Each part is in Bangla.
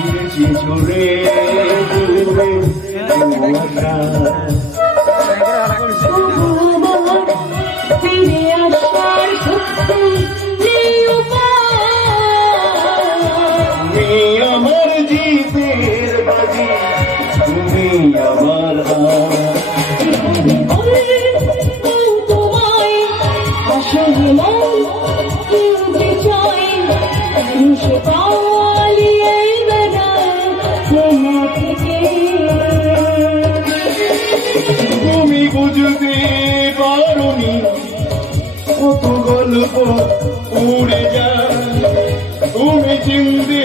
ফিরেছি ছড়ে দূরে ফিরে আসার সত্য তুমি আমার জিতের বাজি, তুমি আমার তোমায় আসলে মন কিনতে চাই সে পালিয়ে বেড়ায় তোমার থেকে তুমি বুঝতে পারোনি কত গল্প উড়ে যায়, তুমি চিনতে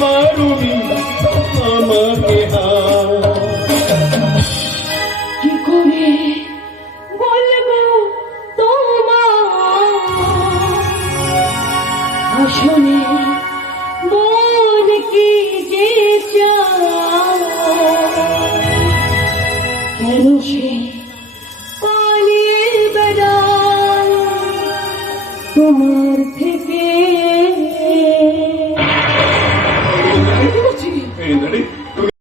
পারোনি আমাকে কি করে বলবো তোমার আসলে মন কি যে চায় কেন সে পালিয়ে বেড়ায় তোমার